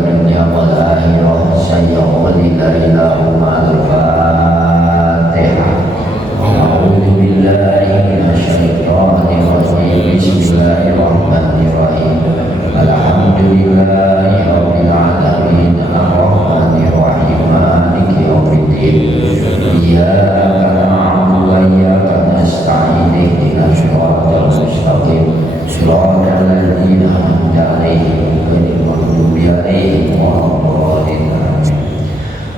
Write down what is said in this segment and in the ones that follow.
dunya wal akhirah sayyidina ilahumma al-fatihah. A'udzu billahi minasyaitonir rajim. Bismillahirrahmanirrahim. Alhamdulillahi rabbil alamin arrahmanir rahim maliki yaumiddin. Iyyaka na'budu wa iyyaka nasta'in ihdinas siratal mustaqim siratal ladzina an'amta 'alaihim ghairil maghdubi 'alaihim waladdallin.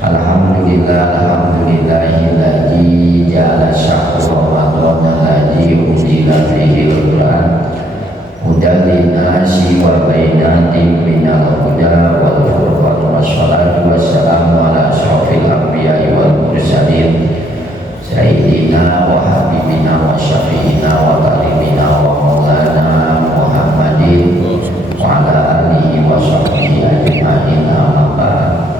Alhamdulillahilladzi ja'ala syahra ramadhana alladzi unzila fihi al-Qur'an hudan lin-nasi wa bayyinatin minal huda wal furqan. Wassalatu wassalamu ala asyrafil anbiya'i wal mursalin sayyidina wa habibina wa syafi'ina wa kalimina wa maulana Muhammadin wa ala alihi wa sahbihi ajma'in. Amma ba'd.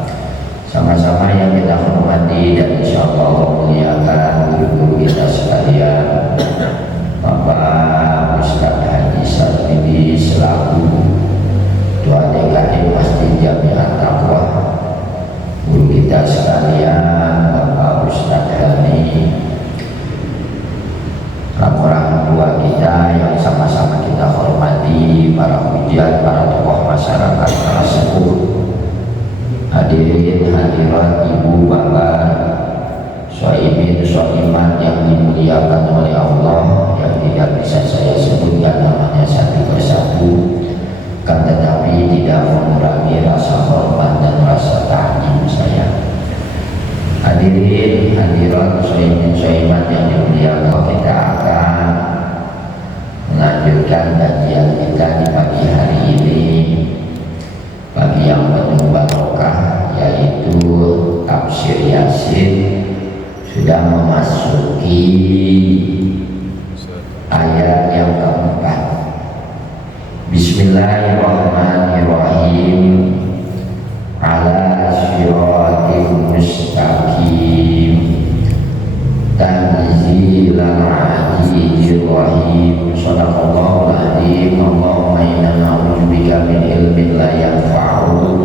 Sama-sama yang kita hormati dan insyaallah Allah muliakan guru-guru kita sekalian, Bapak Ustaz Haji Sarmidi selaku Ketua DKM Masjid Jami'at Taqwa, guru kita sekalian Bapak Ustaz Hani, orang tua kita yang sama-sama kita hormati, para hujan, para tokoh masyarakat, para sepuh, hadirin hadirat ibu bapak, soibin soimat yang dimuliakan oleh Allah, yang tidak bisa saya sebutkan namanya satu persatu, kan tetapi tidak mengurangi rasa hormat dan rasa takjub saya. Hadirin hadirat soibin soimat yang dimuliakan, kita akan melanjutkan kajian kita di pagi hari ini, pagi yang penuh barokah, yaitu tafsir Yasin. Sudah memasuki ayat yang keempat. Bismillahirrahmanirrahim. Ala siratim mustaqim tanzilal azizir rahim. Shadaqallahul azim. Allahumma inna na'udzubika min ilmin la yanfa'u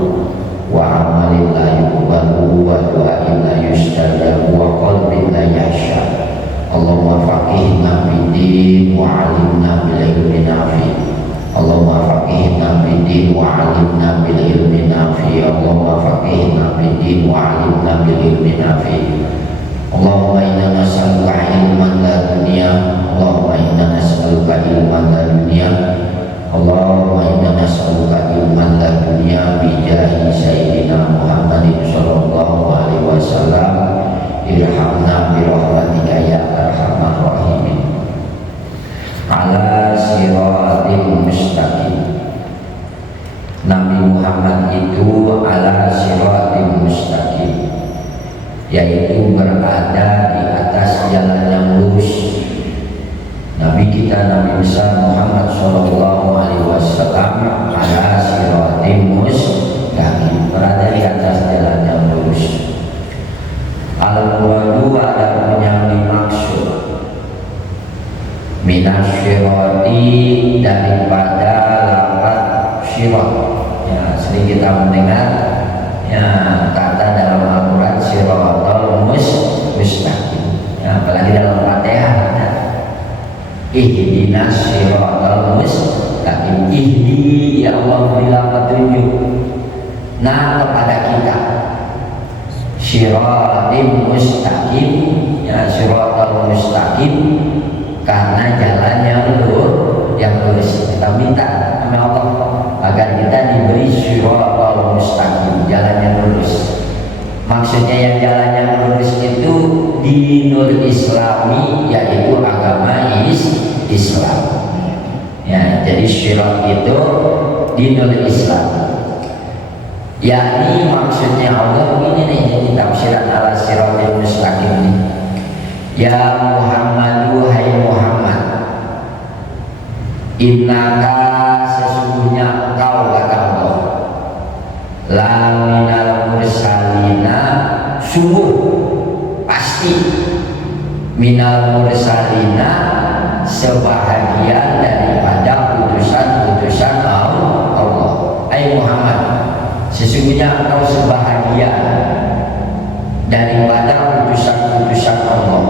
wa amalin la yuqbalu wa du'ain la yustajabu wa qalbin la yahsha. Allahumma faqihna fid-din wa 'allimna bil ilmi nafi'. Allahumma faqihna fid-din wa 'allimna bil ilmi nafi'. Allahumma faqihna fid-din wa 'allimna bil ilmi nafi'. Allahumma inna nas'aluka ilman la dunya. Allahumma inna nas'aluka ilman la dunya. Allahumma inna nas'aluka ilman la dunya bi jahi sayyidina Muhammadin sallallahu alaihi wasallam. Irhamna bi rahmatika ya arhamar rahimin. Ala siratil mustaqim. Nabi Muhammad itu ala siratil mustaqim, yaitu berada di atas jalan yang lurus. Nabi kita Nabi besar Muhammad sallallahu alaihi wasallam ala siratil mustaqim, berada di atas jalan yang lurus. Al-muradu ada yang dimaksud minasyirati, daripada lafaz syirat. Ya, sering kita mendengar ya kata dalam Al-Quran siratal mustaqim. Ya, apalagi dalam Fatihah ya. Ihdinas siratal mustaqim. Ihdi ya Allah, berilah petunjuk nah kepada kita siratal mustaqim, ya siratal mustaqim, karena jalan yang lurus. Kita minta sama Allah agar kita diberi siratal mustaqim, jalan yang lurus. Maksudnya yang jalan yang lurus itu dinul islami, yaitu agama Islam. Ya, jadi syirat itu dinul Islam. Yakni maksudnya Allah begini nih, jadi tafsiran ala siratal mustaqim ini. Ya Muhammadu, hai Muhammad, innaka, sesungguhnya engkau, kata Allah, la minal mursalina, sungguh pasti, minal mursalina, sebahagian daripada putusan-putusan Allah. Hai Muhammad, sesungguhnya engkau sebahagia daripada utusan-utusan Allah.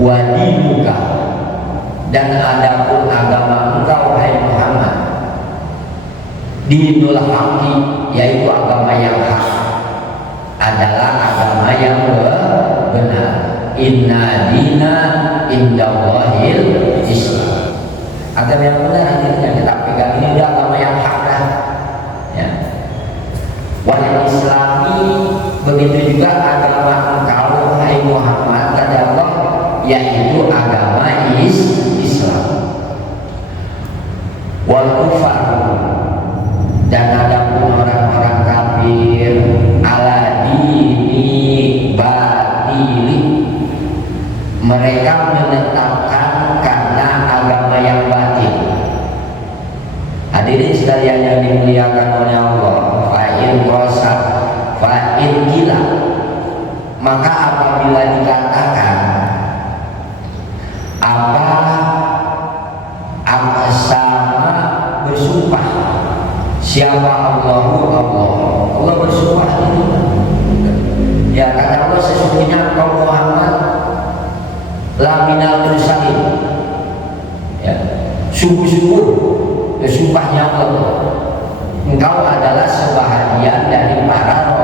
Wa dinuka, dan adapun agama engkau hai Muhammad, dinul haqqi, yaitu agama yang hak, adalah agama yang benar. Inna dina indallahil Islam. Agama yang benar ini yang kita pegang ini adalah agama yang hak kan? Ya. Wal Islami, begitu juga agama engkau hai Muhammad kata Allah, yaitu agama Islam. Wal kufar, dan adapun orang-orang kafir ala dini batili, mereka menetapkan karena agama yang batil. Hadirin sekalian yang dimuliakan oleh Allah, fa'in rosa fa'in gila, maka apabila dikatakan apa sama bersumpah siapa Allahu Allah bersumpah itu, ya kata Allah, sesungguhnya engkau Muhammad laminal mursalin, ya, sungguh-sungguh sumpahnya Allah, engkau adalah sebahagian dari para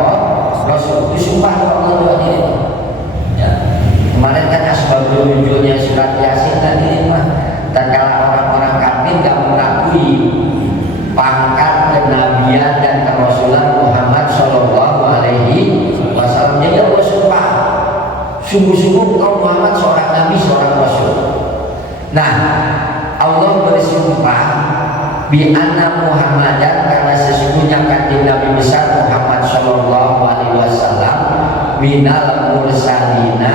rasul. Itu sumpah Allah ini. Ya. Kemarin kan asbabul nuzulnya surat Yasin tadi mah, tatkala orang-orang kafir tidak mengakui pangkat kenabian dan kerasulan Muhammad Shallallahu Alaihi Wasallam, jadi Allah sumpah, sungguh-sungguh engkau Muhammad seorang nabi, seorang rasul. Nah, Allah bersumpah bi anna Muhammadan, karena sesungguhnya kanjeng Nabi besar Muhammad Shallallahu Alaihi Wasallam minal mursalina,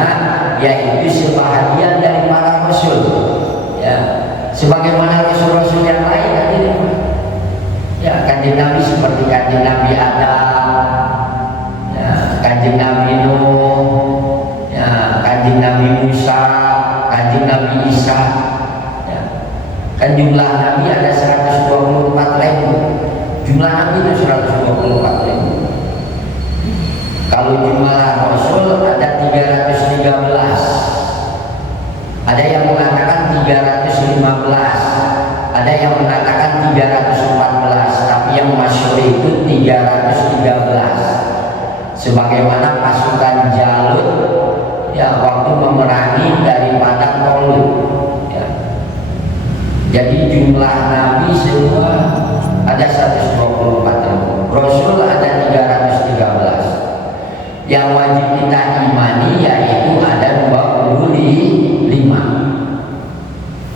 yaitu sebahagian dari para rasul, ya, sebagaimana rasul-rasul yang lain tadi, ya, kanjeng Nabi seperti kanjeng Nabi Adam, ya, kanjeng Nabi Nuh, ya, kanjeng Nabi Musa, kanjeng Nabi Isa. Kan jumlah nabi ada 124.000. Jumlah nabi itu 124.000. Kalau jumlah rasul ada 313. Ada yang mengatakan 315. Ada yang mengatakan 314. Tapi yang masyhur itu 313. Sebagaimana pasukan Jalut, ya, waktu memerangi daripada Tolut. Jadi jumlah nabi semua ada 124.000, rasul ada 313. Yang wajib kita imani yaitu ada 25.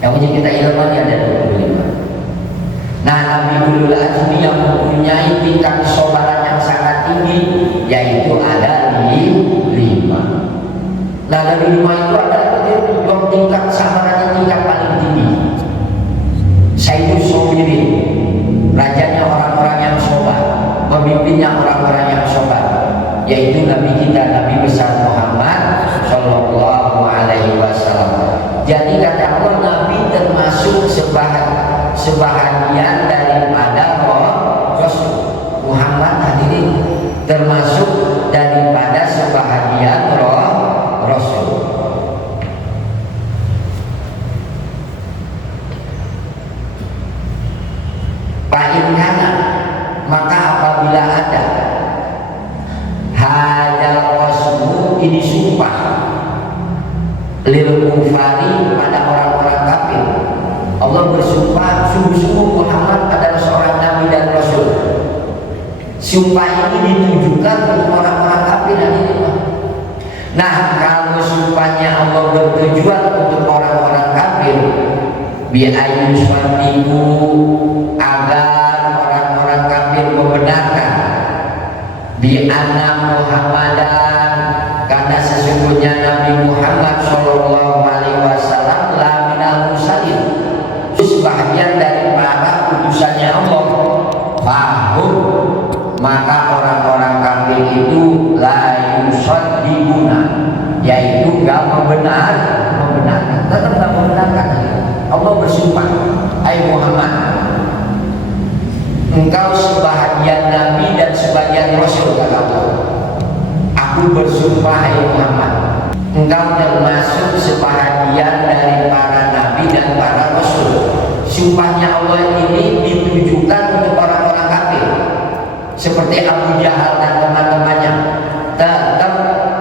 Yang wajib kita imani ada 25. Nah, Nabi Ulul Azmi yang mempunyai tingkat kesabaran yang sangat tinggi yaitu ada 5. Nah, dari 5 itu ada yang tingkat kesabarannya tingkat paling tinggi. Sayyidus Sobirin, rajanya orang-orang yang sobat, pemimpinnya orang-orang yang sobat, yaitu Nabi kita, Nabi besar Muhammad Sallallahu Alaihi Wasallam. Jadi kata Allah, Nabi termasuk sebahagian daripada Rasul. Muhammad hadirin termasuk daripada sebahagian Rasul. Pahinkana, maka apabila ada hadal wasmu, ini sumpah lil kufari, pada orang-orang kafir, Allah bersumpah sungguh-sungguh Muhammad adalah seorang nabi dan rasul. Sumpah ini ditujukan untuk orang-orang kafir dan ini. Nah, kalau sumpahnya Allah bertujuan untuk orang-orang kafir, bi ayun suamiku, agar orang-orang kafir membenarkan bi anna Muhammadan, karena sesungguhnya Nabi Muhammad Shallallahu Alaihi Wasallam la minal mursalin, sebahagian dari para utusannya Allah. Fahum, maka orang-orang kafir itu la yusaddiquna, yaitu gak membenarkan, tetap gak membenarkan. Allah bersumpah, hai Muhammad, engkau sebahagian sekalian Rasul, kata Allah, aku bersumpah hai Muhammad, engkau termasuk sebahagian dari para nabi dan para rasul. Sumpahnya Allah ini ditujukan untuk orang-orang kafir seperti Abu Jahal dan teman-temannya. Tetap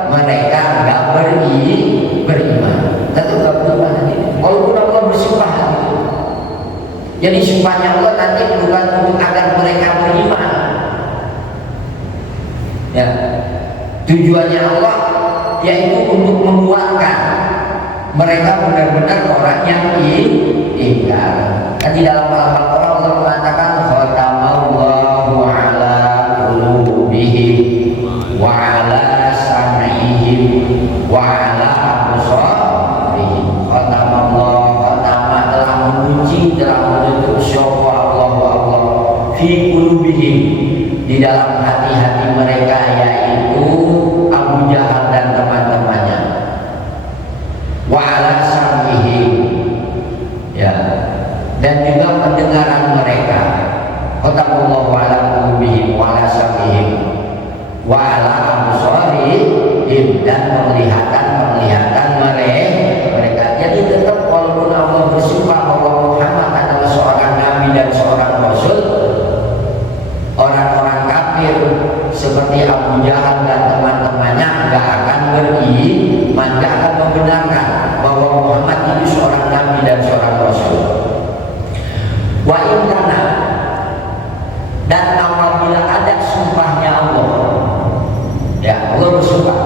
mereka nggak beriman, tetap nggak beriman ini. Walaupun Allah bersumpah gitu. Jadi sumpahnya Allah nanti bukan untuk agar mereka beriman. Ya, tujuannya Allah yaitu untuk menguatkan mereka benar-benar orang yang ingkar. Kan di dalam Al-Qur'an Allah mengatakan khatamallahu ala qulubihim wa ala sam'ihim wa ala absarihim. Khatamallahu, khatama telah mengunci, telah menutup sapa Allah fi qulubihim, di dalam hati-hati mereka, yaitu Abu Jahal dan teman-temannya. Wa ala sam'ihim, ya, dan juga pendengaran mereka. Khatamallahu ala qulubihim wa ala sam'ihim wa ala absarihim, dan penglihatan mereka. Jadi tetap walaupun Allah bersumpah bahwa Muhammad adalah seorang nabi dan seorang rasul, orang-orang kafir seperti Abu Jahal dan teman-temannya nggak akan beriman, nggak akan membenarkan bahwa Muhammad itu seorang nabi dan seorang rasul. Wa inna, dan apabila ada sumpahnya Allah, ya Allah bersumpah,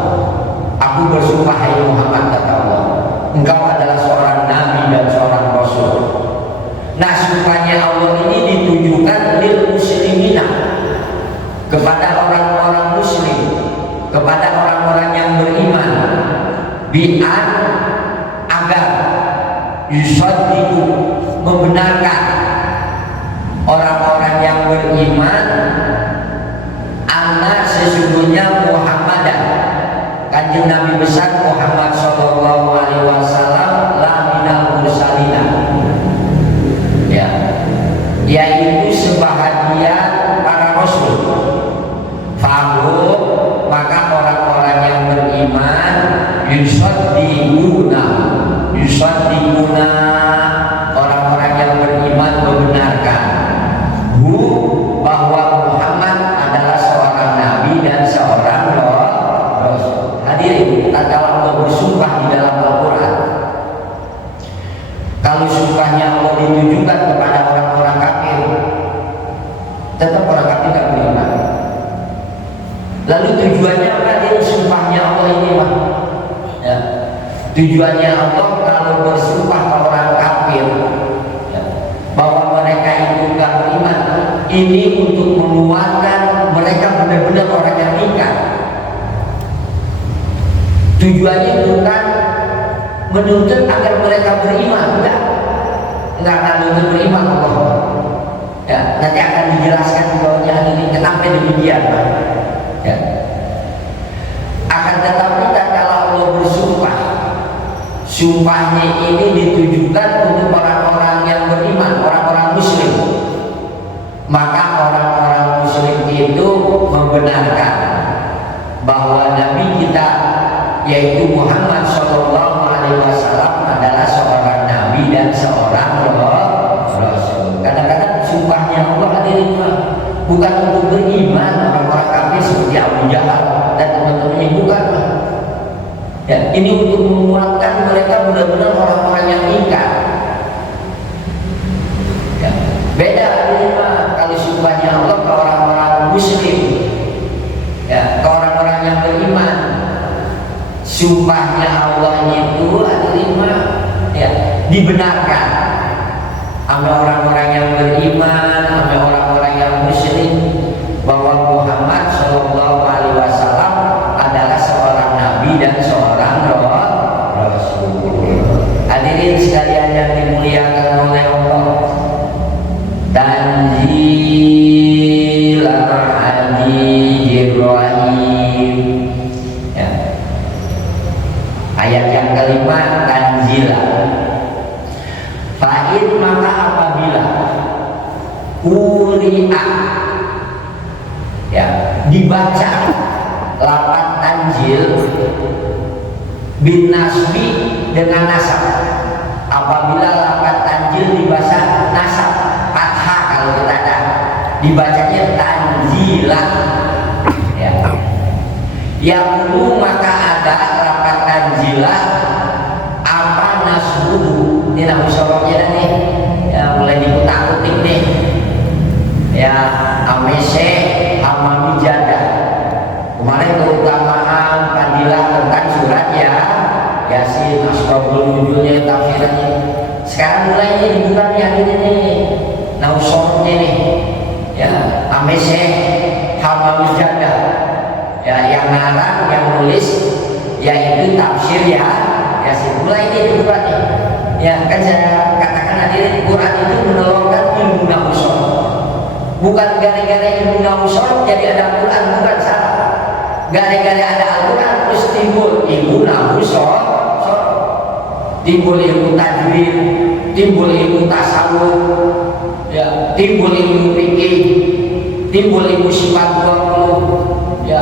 aku bersumpah hai Muhammad, kata Allah, engkau adalah seorang nabi dan seorang rasul. Nah, sumpahnya Allah ini ditujukan lil muslimina, kepada orang-orang muslim, kepada orang-orang yang beriman, bi'an, agar yusaddiqu, membenarkan orang-orang yang beriman, anna, sesungguhnya Muhammadan, kanjeng Nabi besar Muhammad sallallahu alaihi wasallam, la minal mursalina, ya, yaitu sebahagian para rasul. Fahum, maka orang-orang yang beriman, yusaddiquna, orang-orang yang beriman membenarkan bahwa Muhammad adalah seorang nabi dan seorang rasul. Hadirin, tatkala Allah bersumpah di dalam Al-Quran, kalau sumpahnya Allah ditujukan kepada orang-orang kafir, tetap orang kafir tidak beriman. Lalu tujuannya apa dari sumpahnya Allah ini, Pak? Ya. Tujuannya Allah kalau bersumpah ke orang kafir, ya, bahwa mereka itu tidak beriman, ini untuk menguatkan mereka benar-benar orang yang ingkar. Tujuannya bukan menuntut agar mereka beriman, enggak akan menuntut beriman Allah. Ya, nanti akan dijelaskan bahwa ini kenapa demikian, Pak. Ya. Akan tetapi tatkala Allah bersumpah, sumpahnya ini ditujukan untuk orang-orang yang beriman, orang-orang muslim. Maka orang-orang muslim itu membenarkan bahwa Nabi kita, yaitu Muhammad sallallahu alaihi wasallam, adalah seorang nabi dan seorang rasul. Kadang-kadang sumpahnya Allah hadirin bukan untuk beriman orang-orang kafir seperti Abu Jahal dan teman-temannya, bukan. Ya, ini untuk menguatkan mereka benar-benar orang-orang yang ingkar. Ya, beda hadirin kalau sumpahnya Allah ke orang-orang muslim, ya, ke orang-orang yang beriman. Sumpahnya Allah itu hadirin ya, dibenarkan sama orang-orang yang beriman, sama orang-orang yang muslim, bahwa Muhammad sallallahu alaihi wasallam adalah seorang nabi dan seorang rasul. Hadirin sekalian yang dimuliakan oleh Allah, Tanzil Al-Azizir Rahim, ya. Ayat yang kelima, Tanzila. Fa'in, maka apabila Quri'a, Ya, dibaca lafaz tanzil bin nasbi dengan nasab. Apabila lafaz tanzil dibaca nasab fathah, kalau kita ada dibacanya tanzilah. Ya, yang dulu maka ada lafaz tanzilah apa nasbuhu. Ini nama soroknya nih, ya mulai dikutak-kutik nih. Ya, amese amami jada. Kemarin keutamaan fadilah tentang surat ya Yasin, Asbabul Nuzulnya, tafsirannya. Sekarang mulai dibuka nih hari ini nausornya nih. Ya, amese amami jada. Ya, yang ngarang, yang nulis yaitu tafsir ya Yasin. Mulai ini dibuka nih. Ya, kan saya katakan hadirin, Quran itu menolongkan ilmu nausor. Bukan gara-gara ilmu nausor jadi ada Quran, bukan, salah. Gara-gara ada Al-Quran terus timbul ilmu nausor, timbul ilmu tajwid, timbul ilmu tasawuf, ya, timbul ilmu fikih, timbul ilmu sifat 20, ya,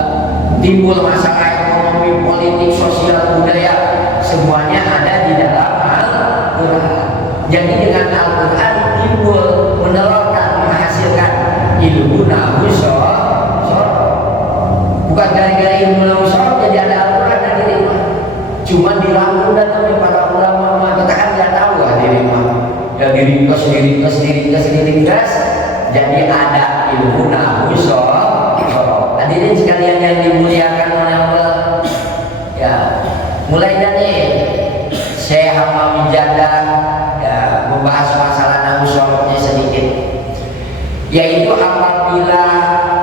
timbul masalah ekonomi, politik, sosial, budaya, semuanya ada di dalam Al-Quran. Jadi dengan Al-Quran timbul, menelurkan, menghasilkan ilmu nausor. Bukan gara-gara ilmu nausor jadi ada Al-Quran dan diri. Cuma dirangkum datangnya para ulama, kita kan nggak tahu hadirin mah. Ya diringkas, jadi ada ilmu nausor. Hadirin sekalian yang dimuliakan oleh Allah, ya mulai dari Syekh Hamami Jada ya membahas masalah nausornya sedikit, yaitu apabila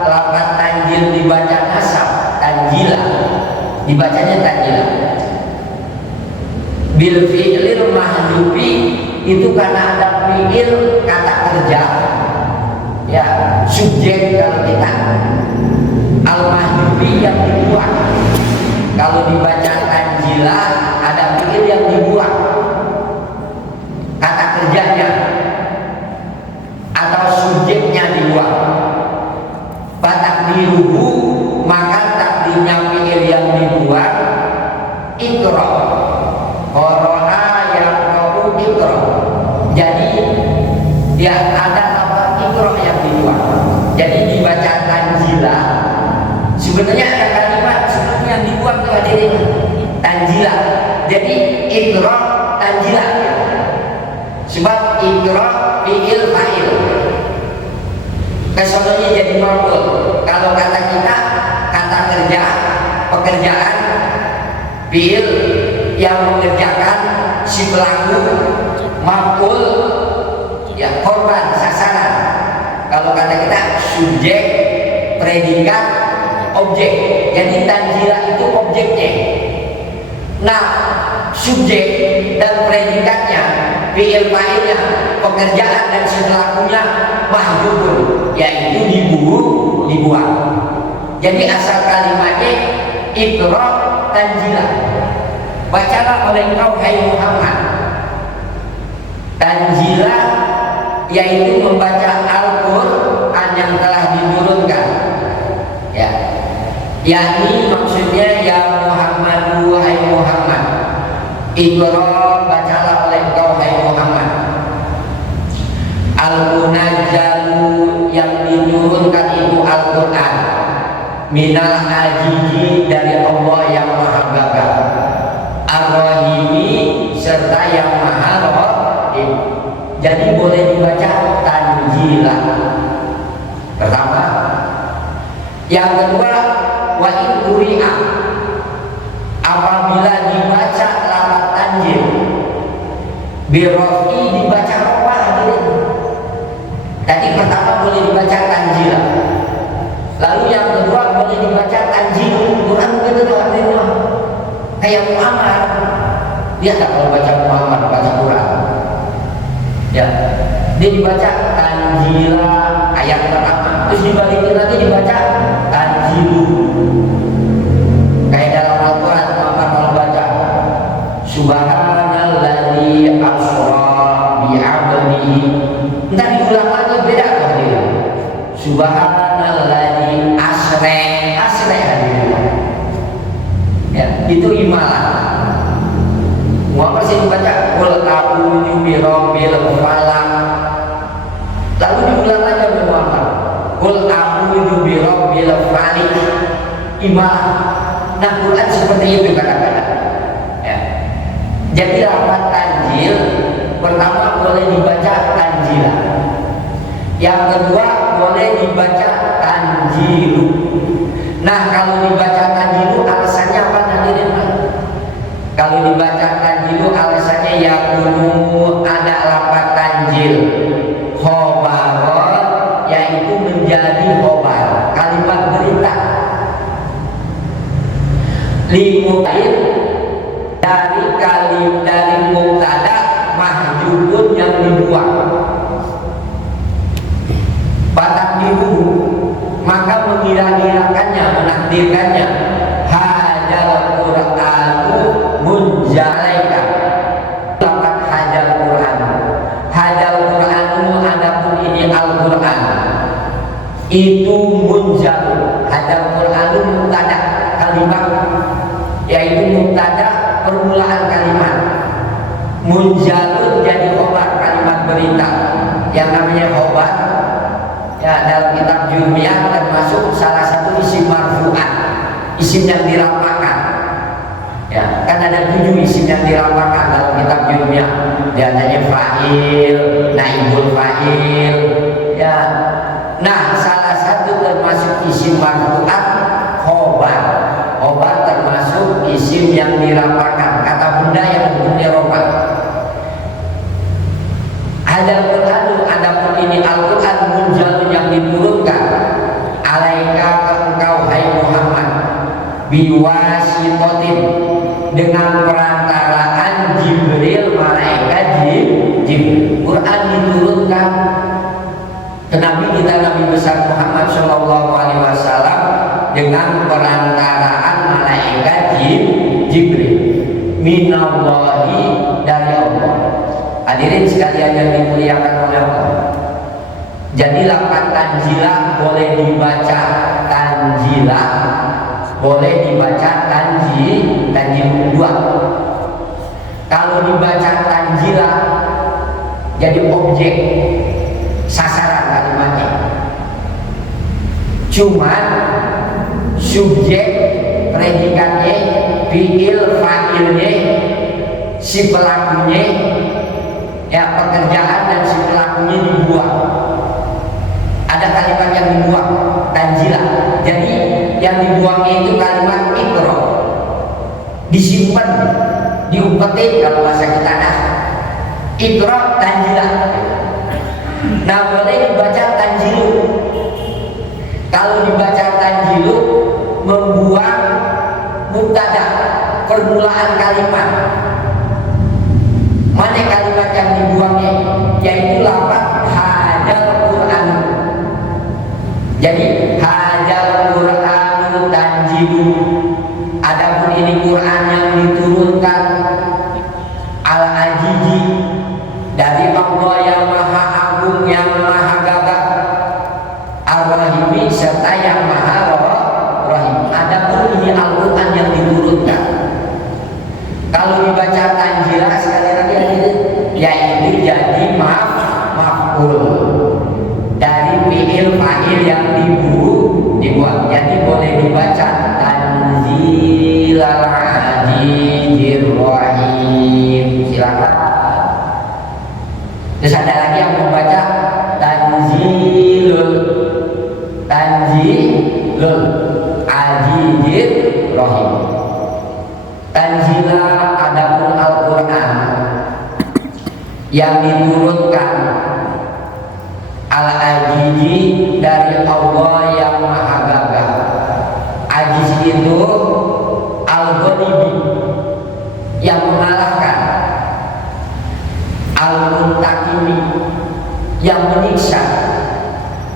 lafaz tanjil dibaca nasab, tanjila dibacanya tanjila bil fi'lil mahdubi, itu karena ada fi'il kata kerja, ya subjek kalau kita al mahdubi yang dibuat. Kalau dibaca tanjila ada fi'il yang dibuat kata kerjanya atau subjeknya dibuat. Fatakdiruhu, maka takdirnya fi'il yang dibuat ikra, qara'a yang qa'u ikra. Jadi ya ada lafaz ikra yang dibuat. Jadi dibaca tanjila, sebenarnya ada kalimat sebelumnya yang dibuat tuh hadirin, tanjila. Jadi ikra tanjila, sebab ikra fi'il fa'il, kesononya jadi maf'ul. Kalau kata kita, kata kerja, pekerjaan, fi'il yang mengerjakan, si pelaku, maf'ul, ya korban, sasaran. Kalau kata kita subjek, predikat, objek. Jadi tanjila itu objeknya. Nah, subjek dan predikatnya, fi'il fa'ilnya, pekerjaan dan si pelakunya mahjubun, yaitu dibuang. Jadi asal kalimatnya ikra tanjila, bacalah oleh engkau hai Muhammad. Tanjila yaitu membaca Al-Quran yang telah diturunkan, ya, yakni maksudnya ya Muhammadu, hai Muhammad, ikra bacalah oleh engkau hai Muhammad. Al-Munajjalu yang diturunkan itu Al-Quran, minal azizi dari Allah yang maha gagah, ar-rahimi serta yang maha rahim. Jadi boleh dibaca tanjila pertama. Yang kedua, wa in quri'a, apabila dibaca lafaz tanjil birrafi, dibaca rafah hadirin. Tadi pertama boleh dibaca tanjila, lalu yang kedua boleh dibaca tanjil. Quran begitu tuh hadirin, kayak Muhammad. Lihat tak kalau baca Muhammad, baca Quran, ya dia dibaca tanjila ayat pertama, terus dibalikin lagi dibaca tanjilu. Kayak dalam Al-Quran Muhammad kalau baca subhanalladzi asra bi'abdihi, entar diulang lagi beda tuh dia. Subhanalladzi asrek hadirin. Ya, itu imalah. Muhammad sih dibaca qul a'udzu birabbil falaq. Lalu diulang lagi oleh Muhammad qul a'udzu birabbil falaq. Imalah. Nah, Quran seperti itu kadang-kadang. Ya. Jadi lafaz tanjil pertama boleh dibaca tanjilah. Yang kedua boleh dibaca tanjilu. Nah, kalau dibaca tanjilu alasannya apa hadirin? Kalau dibaca tanjilu alasannya yakunu ada lafaz tanjil khobaron, yaitu menjadi khobar, kalimat berita limutain dari mubtada mahjubun yang dibuang batak dibuhu, maka mengira-girakannya, menakdirkannya hajal Qur'anu munjalaika. Lafaz hajal Qur'anu adapun ini Al-Qur'an itu munjal. Hajal Qur'anu mubtada kalimat, yaitu mubtada permulaan kalimat. Munjalun jadi khobar, kalimat berita. Yang namanya khobar ya dalam kitab Jumiyah termasuk salah satu isim marfu'ah, isim yang dirapakan. Ya, kan ada 7 isim yang dirapakan dalam kitab Jumiyah. Di antaranya fa'il, naibul fa'il. Ya. Nah, salah satu termasuk isim marfu'ah khobar. Khobar termasuk isim yang dirapakan, kata benda yang hukumnya rofa. Hadal Qur'an, adapun ini Al-Qur'an munjalun yang diturunkan alaika ke engkau hai Muhammad biwasitotin dengan perantaraan Jibril, malaikat Jibril. Quran diturunkan ke Nabi kita, Nabi besar Muhammad Shallallahu Alaihi Wasallam dengan perantaraan malaikat Jibril minallahi, dari Allah. Hadirin sekalian yang dimuliakan oleh Allah. Jadi lafaz tanjilah boleh dibaca tanjilah, boleh dibaca tanjil dua. Kalau dibaca tanjilah jadi objek sasaran kalimatnya. Cuman subjek predikatnya, fiil fa'ilnya, si pelakunya, ya pekerjaan dan si pelakunya dibuang. Ada kalimat yang dibuang, tanjilah. Jadi yang dibuangnya itu kalimat ikro, disimpan, diumpetin kalau bahasa kita nah. Ikro tanjilah. Nah, boleh dibaca tanjilu. Kalau dibaca tanjilu membuang mubtada, permulaan kalimat. Mana kalimat yang dibuangnya? Yaitu lafaz hajal Qur'an. Jadi hajal Qur'an tanjilu. Adapun ini Qur'an yang diturunkan al-ajiji dari Allah yang maha agung, yang maha gagah, ar-rahimi, serta yang maha rahim. Adapun ini Al-Quran yang diturunkan. Kalau dibaca tanjilah sekali lagi yaitu jadi maf'ul dari fi'il fa'il yang dibuang. Jadi boleh dibaca tanzilal azizir rahim. Silakan. Terus ada lagi yang membaca tanzilul azizir rahim. Tanzilah adapun Al-Quran yang diturunkan al-azizi dari Allah yang maha gagah. Aziz itu al-ghalibi, yang mengalahkan, al-muntakimi, yang menyiksa.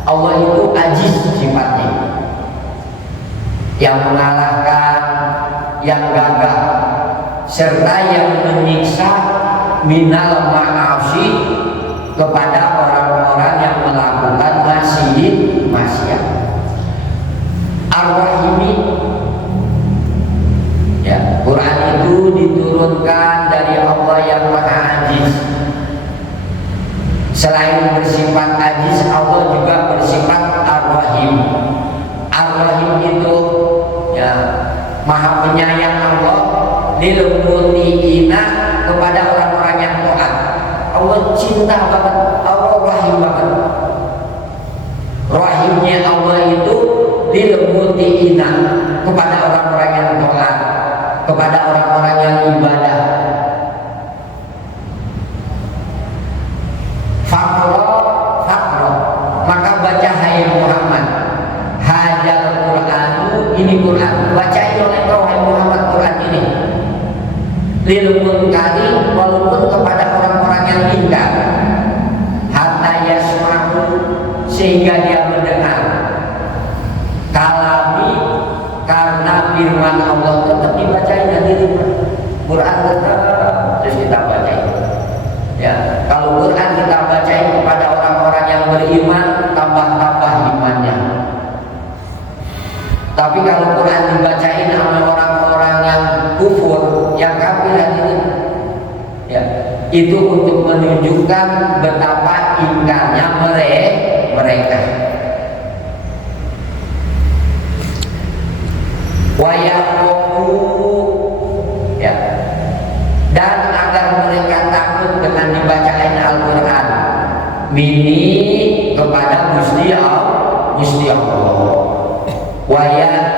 Allah itu aziz sifatnya, yang mengalahkan, yang gagah, serta yang menyiksa minal ma'asi, kepada orang-orang yang melakukan maksiat. Ar-Rahimi. Ya, Quran itu diturunkan dari Allah yang Maha Aziz. Selain bersifat aziz, Allah juga bersifat Ar-Rahim. Ar-Rahim itu ya Maha Penyayang Allah lil mutiina kepada orang-orang yang taat. Allah cinta banget, Allah rahim banget. Rahimnya Allah itu lil mutiina kepada orang-orang yang taat, kepada orang-orang yang ibadah. Faqra, maka baca hai Muhammad. Hadzal Qur'anu, ini Quran, bacain oleh kau hai Muhammad Quran ini. Lil munkari, walaupun kepada orang-orang yang ingkar. Hatta yasma'u, sehingga dia mendengar. Kalami, karena firman Allah tetap dibacain dan diterima. Quran tetap terus kita bacain. Ya, kalau Quran kita bacain kepada orang-orang yang beriman, tambah-tambah imannya. Tapi kalau Quran dibacain sama orang-orang yang kufur, yang kafir ini, ya, itu untuk menunjukkan betapa ingkarnya mereka. Wayaku, ya, dan agar mereka takut dengan dibacaan Al-Quran mini kepada Gusti Allah.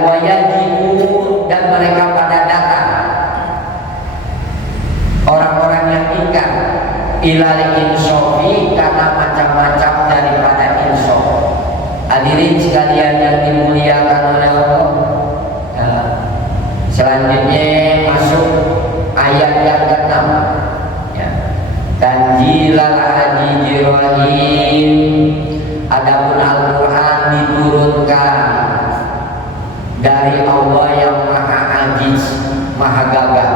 Wayajibu, dan mereka pada datang orang-orang yang ingkar ilal insofi, karena macam-macam daripada insof. Hadirin sekalian yang dimuliakan oleh Allah, selanjutnya masuk ayat yang ke-6, ya. Tanzilal Azizir Rahim. Adapun Al-Quran diturunkan dari Allah yang Maha Aziz, Maha Gagah,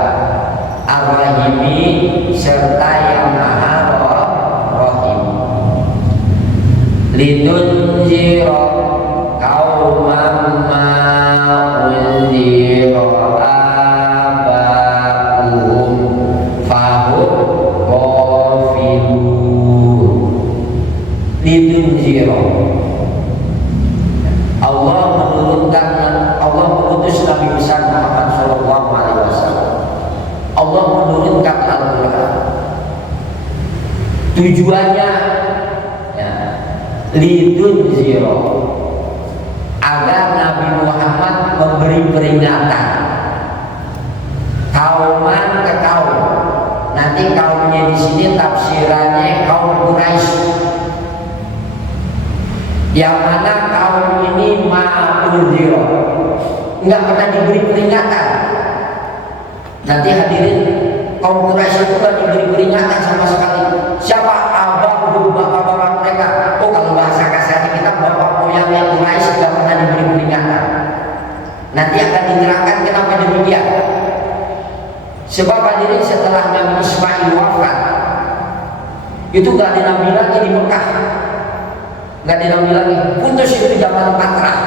Ar-Rahimi, serta yang Maha Rahim. Litunzira qauman ma unzira aba'uhum fahum ghafilun. Litunzira, Allah menurunkan, Allah mengutus Nabi besar Muhammad SAW. Allah menurunkan Al-Quran. Tujuannya ya, litunzira, agar Nabi Muhammad memberi peringatan kauman ke kaum. Nanti kaumnya di sini tafsirannya kaum Quraisy. Yang mana kaum ini ma'udhiro, nggak pernah diberi peringatan. Nanti hadirin, kaum Quraisy itu nggak diberi peringatan sama sekali. Siapa abang bapak-bapak mereka? Oh, kalau bahasa kasarnya kita bapak moyangnya Quraisy nggak pernah diberi peringatan. Nanti akan diterangkan kenapa demikian. Sebab hadirin, setelah Nabi Ismail wafat, itu nggak ada nabi lagi di Mekah. Nggak ada nabi lagi, putus itu zaman Patrah.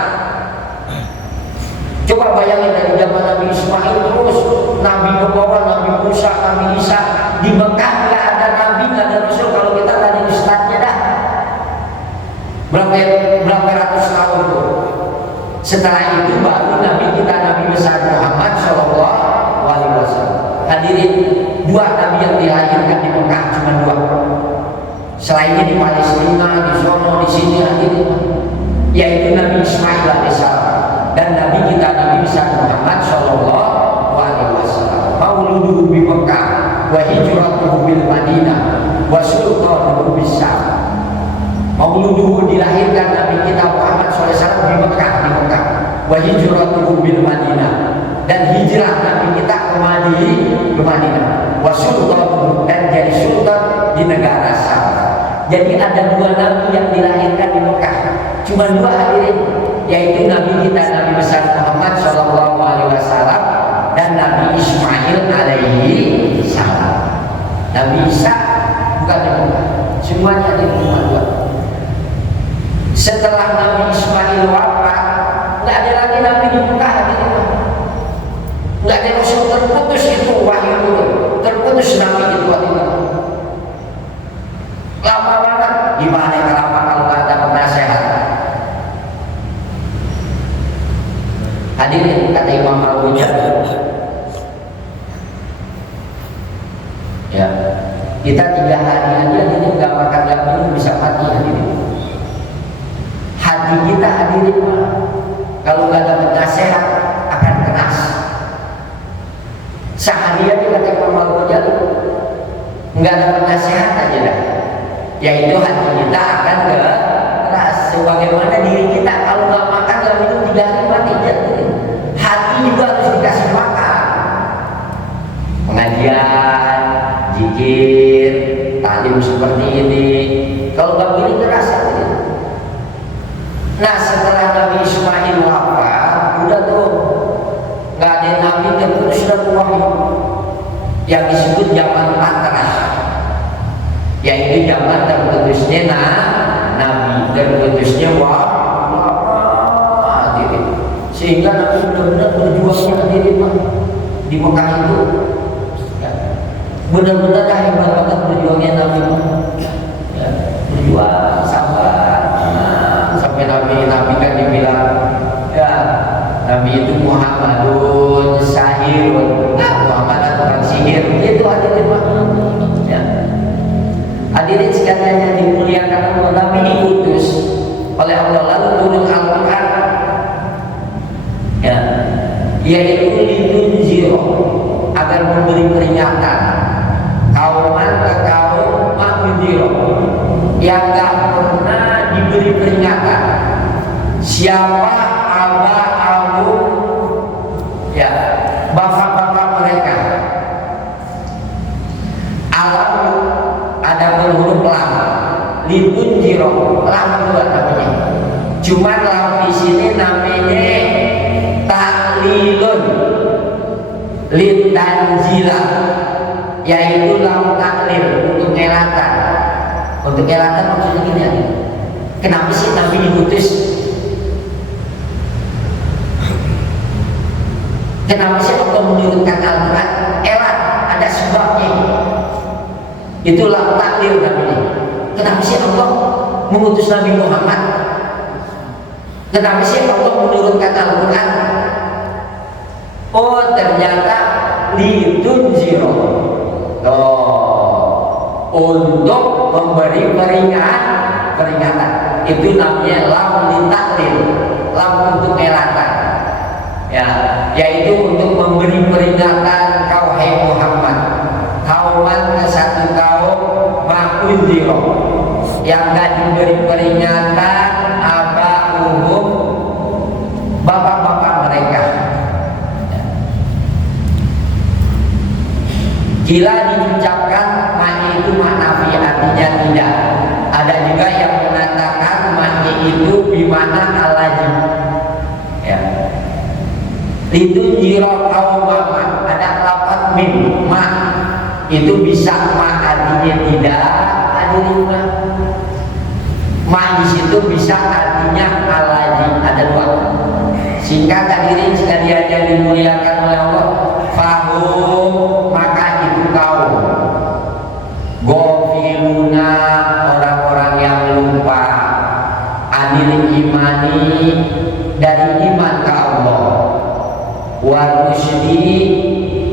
Coba bayangin dari zaman Nabi Ismail terus Nabi membawa Nabi Musa, Nabi Isa, di Mekah nggak ada nabi, nggak ada rasul. Kalau kita tadi ustadznya dah berapa ratus tahun tuh. Setelah itu baru Nabi kita, Nabi besar Muhammad SAW. Hadirin, dua nabi yang dilahirkan di Mekah cuma dua. Selainnya di Palestina, di sono, di sini hadirin, yaitu Nabi Ismail alaihissalam dan Nabi kita, Nabi besar Muhammad SAW. Mauluduhu bi Mekah, wa hijratuhu bil Madinah, wa sultanuhu bis Syam. Mauluduhu, dilahirkan Nabi kita Muhammad SAW di Mekah, wa hijratuhu bil Madinah, dan hijrah Nabi kita ke Madinah, wa sultanuhu, dan jadi sultan di negara Syam. Jadi ada dua nabi yang dilahirkan di Mekah, cuma dua hadirin, yaitu Nabi kita, Nabi besar Muhammad SAW, dan Nabi Ismail alaihi salam. Nabi Isa bukan di Mekah, semuanya di rumah dua. Setelah Nabi Ismail wafat, nggak ada lagi terus Nabi itu waktu itu lama banget. Gimana kenapa kalau nggak ada penasehat? Hadirin, kata Imam Al-Ghazali, ya, kita 3 hari aja ini nggak makan nggak minum bisa mati. Hadirin, hati kita hadirin kalau nggak dapat nasihat akan keras. Sehari aja kata Imam Al-Ghazali nggak dapat nasihat aja dah, yaitu hati kita akan keras. Sebagaimana diri kita kalau nggak makan nggak minum 3 hari mati jadi. Hati juga harus dikasih makan. Pengajian, zikir, talim seperti ini. Kalau nggak begini keras hati. Nah, setelah Nabi Ismail wafat, udah tuh nggak ada nabi terus sudah wahyu yang disebut zaman Patras, yaitu zaman terputusnya nabi, terputusnya sehingga Nabi benar-benar berjuangnya diri di Mekah itu, ya. Benar-benar hebat banget berjuangnya Nabi, ya. Berjuang sabar, sampai Nabi kan dibilang, ya, Nabi itu Muhammadun sahirun, Muhammad bukan sihir, itu hadirin ya. Hadirin sekalian yang dimuliakan Allah, Nabi diutus oleh Allah lalu turun Al-Quran, ya, yaitu litunziro, agar memberi peringatan kauman ke kaum ma'udhiro yang gak pernah diberi peringatan. Siapa abu, ya, bapak-bapak mereka. Alam ada berhuruf lam, litunziro, lam juga namanya. Cuma lam di sini namanya taklilun litanzila, yaitu lam taklil untuk ngelatan. Untuk ngelatan maksudnya gini ya. Kenapa sih Nabi diutus? Kenapa sih Allah menurunkan Al-Quran? Elat, ada sebabnya. Itu lam taklil namanya. Kenapa sih Allah mengutus Nabi Muhammad? Kenapa sih Allah menurunkan Al-Quran? Oh, ternyata litunziro, untuk memberi peringatan. Itu namanya lam litaklil, lam untuk ngelatan, ya, yaitu untuk memberi peringatan kau hai Muhammad, kauman ke satu kaum ma'udhiro yang gak diberi peringatan umum bapak-bapak mereka. Gila diucapkan mani itu maknafi, artinya tidak. Ada juga yang mengatakan mani itu bimana alajib, ya. Itu jiro kaumama, ada lapat mim ma, itu bisa ma artinya tidak, hadirin ma di situ bisa artinya alajib, ada 2. Singkat hadirin sekalian yang dimuliakan oleh Allah, fahum maka itu kaum gofiluna, orang-orang yang lupa, anil imani, dari iman ke Allah, warusdi,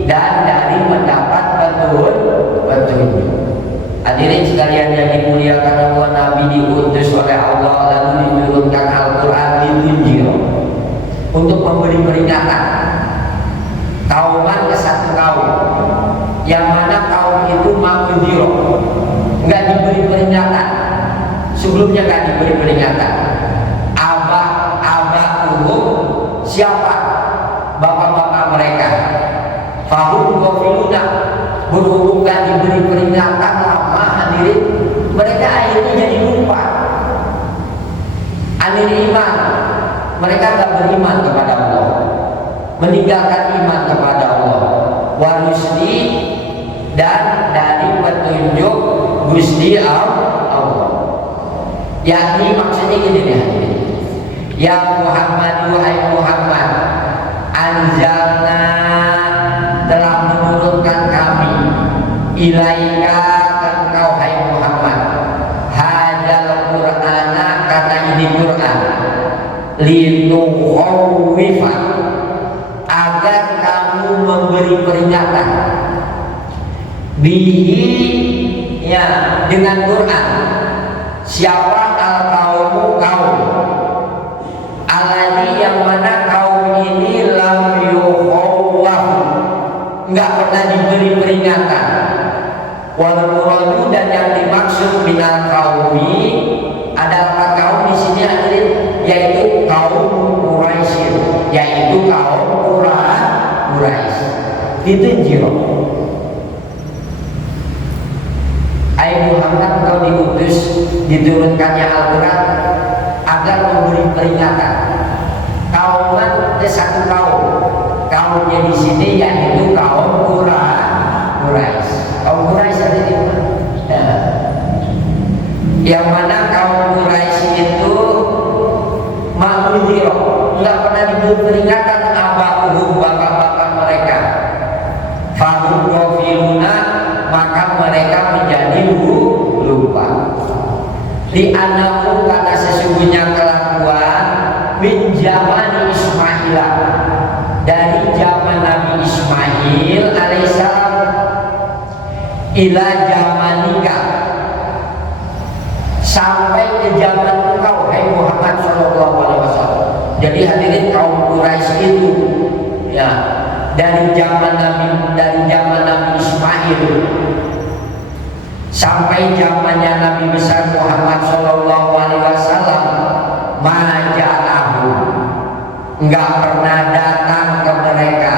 dan dari mendapat petunjuk. Hadirin sekalian yang dimuliakan Allah, Nabi diutus oleh Allah lalu diturunkan Al-Quran litunziro, untuk memberi peringatan kauman ke satu kaum, yang mana kaum itu ma'udhiro, nggak diberi peringatan. Sebelumnya nggak diberi peringatan. Abah umum siapa? Bapak-bapak mereka. Fahum gofiluna, berhubung nggak diberi peringatan lama, hadirin, mereka akhirnya jadi lupa. Anil iman, mereka nggak beriman kepada Allah, meninggalkan iman kepada Allah. Warusdi, dan dari petunjuk Gusti Allah. Yakni maksudnya gini nih hadirin. Ya Muhammad, wahai Muhammad, anzalna, telah menurunkan kami ilaika engkau hai Muhammad hadal Qur'ana kata ini Qur'an linukhawwifa agar kamu memberi peringatan bihi ya dengan Quran siapa al-qaumu kaum alladzi yang mana kaum ini lam yukhawwaf enggak pernah diberi peringatan wal muradu dan yang dimaksud minal qaumi adalah kaum di sini hadirin yaitu kaum Quraisy yaitu kaum Quraisy ditunjuk ai Muhammad kau diutus diturunkannya Al-Quran agar memberi peringatan kauman satu kaumnya di sini yaitu kaum Quraisy kaum Quraisy ada di mana? Nah, yang mana kaum Quraisy itu ma'udhiro nggak pernah diberi peringatan abahuhum bapak-bapak mereka fahum ghafiluna maka mereka menjadi lupa di anahu karena sesungguhnya kelakuan min zaman Ismail dari zaman Nabi Ismail alaihissalam ila zamanika sampai ke zaman engkau hai Muhammad sallallahu alaihi wasallam. Jadi hadirin kaum Quraisy itu ya dari zaman Nabi Ismail sampai zamannya Nabi besar Muhammad sallallahu alaihi wasallam maja'ahu enggak pernah datang ke mereka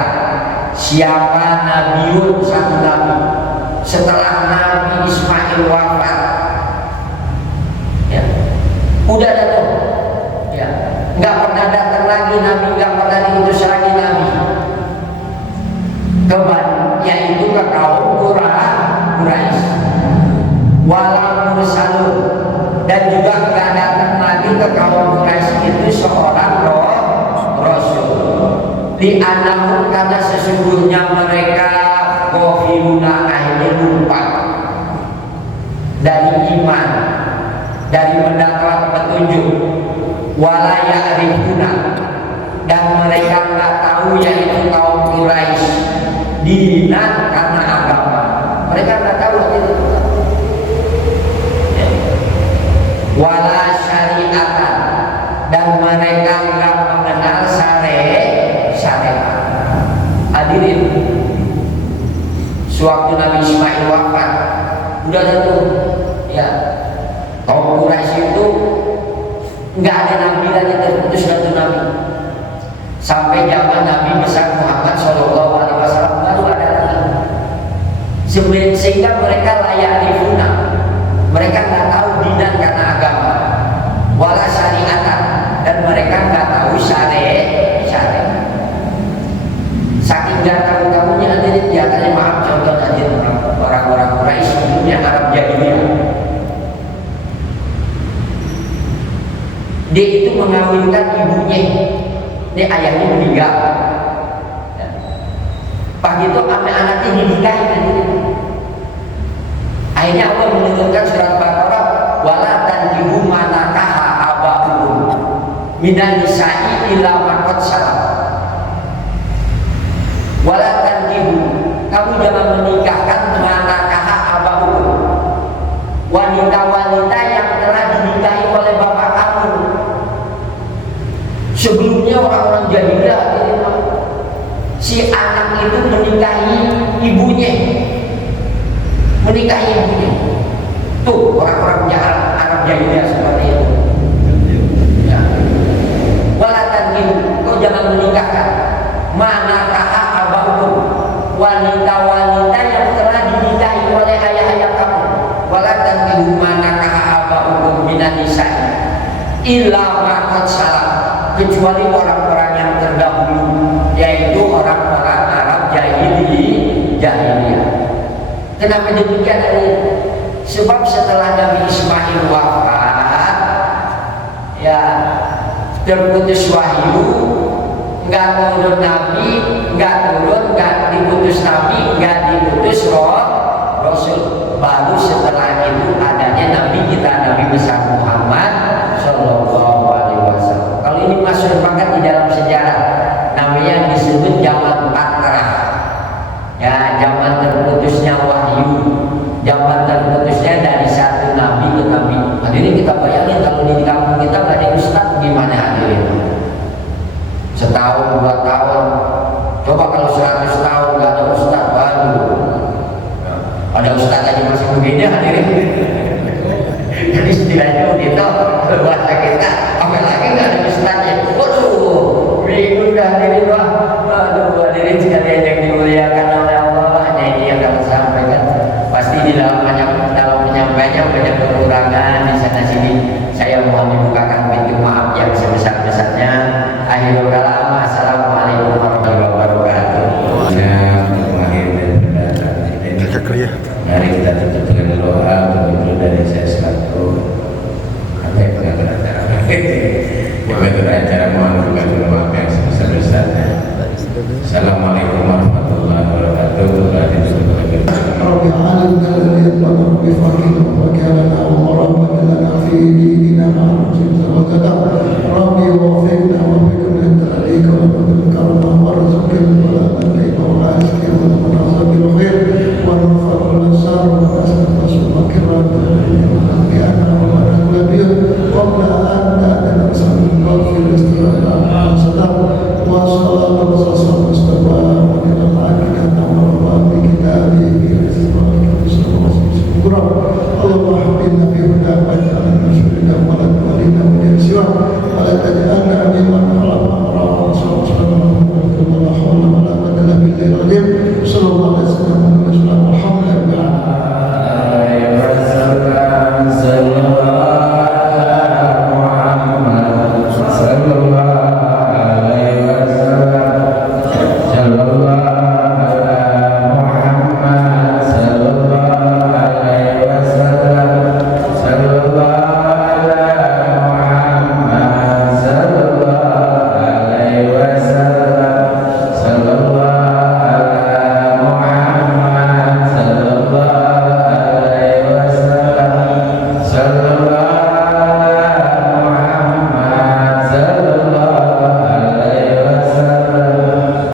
siapa nabiun satu nabi setelah Nabi Ismail wafat ya udah datang ya nggak pernah datang lagi nabi nggak pernah diutus lagi nabi yaitu ke kaum Quraisy walau mursalun dan juga nggak datang lagi ke kaum Quraisy itu seorang rasul di anahu karena sesungguhnya mereka ghafiluna akhirnya lupa dari iman dari mendapat petunjuk wala ya'rifuna dan mereka nggak tahu yaitu kaum Quraisy dinan karena agama mereka nggak tahu itu wala syariatan dan mereka nggak mengenal syariat hadirin sewaktu Nabi Ismail wafat udah tentu ya kaum Quraisy itu nggak ada nabi lagi terputus satu nabi sampai zaman Nabi besar Muhammad Shallallahu Alaihi Wasallam baru ada lagi sehingga mereka layak difuna mereka nggak tahu dinan karena agama wala syariatan dan mereka nggak tahu syariat saking nggak tahu tahunya hadirin nyatanya maaf contoh hadirin orang-orang Quraisy sebelumnya Arab Jahiliyah dia itu mengawinkan ibunya ini ayahnya meninggal pagi itu sampai anaknya dinikahi akhirnya Allah menurunkan surat Baqarah wala tanjihu manakaha aba'uhum minan nisa'i illa maqad salam wala tanjihu kamu jangan menikahkan manakaha aba'uhum wanita-wanita yang telah dinikahi oleh bapak kamu sebelumnya orang-orang jahiliyah si anak itu menikahi ibunya tuh orang-orang Arab jahiliyah seperti itu ya. Walatan kau jangan menikahkan manakaha abahum wanita-wanita yang telah dinikahi oleh ayah-ayah kamu walatan manakaha abahum minan nisa'i illa maqad salam kecuali orang-orang yang terdahulu yaitu orang-orang Arab jahiliyah. Kenapa demikian? Sebab setelah Nabi Ismail wafat ya terputus wahyu, nggak turun nabi, nggak diputus nabi, nggak diputus rasul Rasul, baru setelah itu adanya Nabi kita, Nabi besar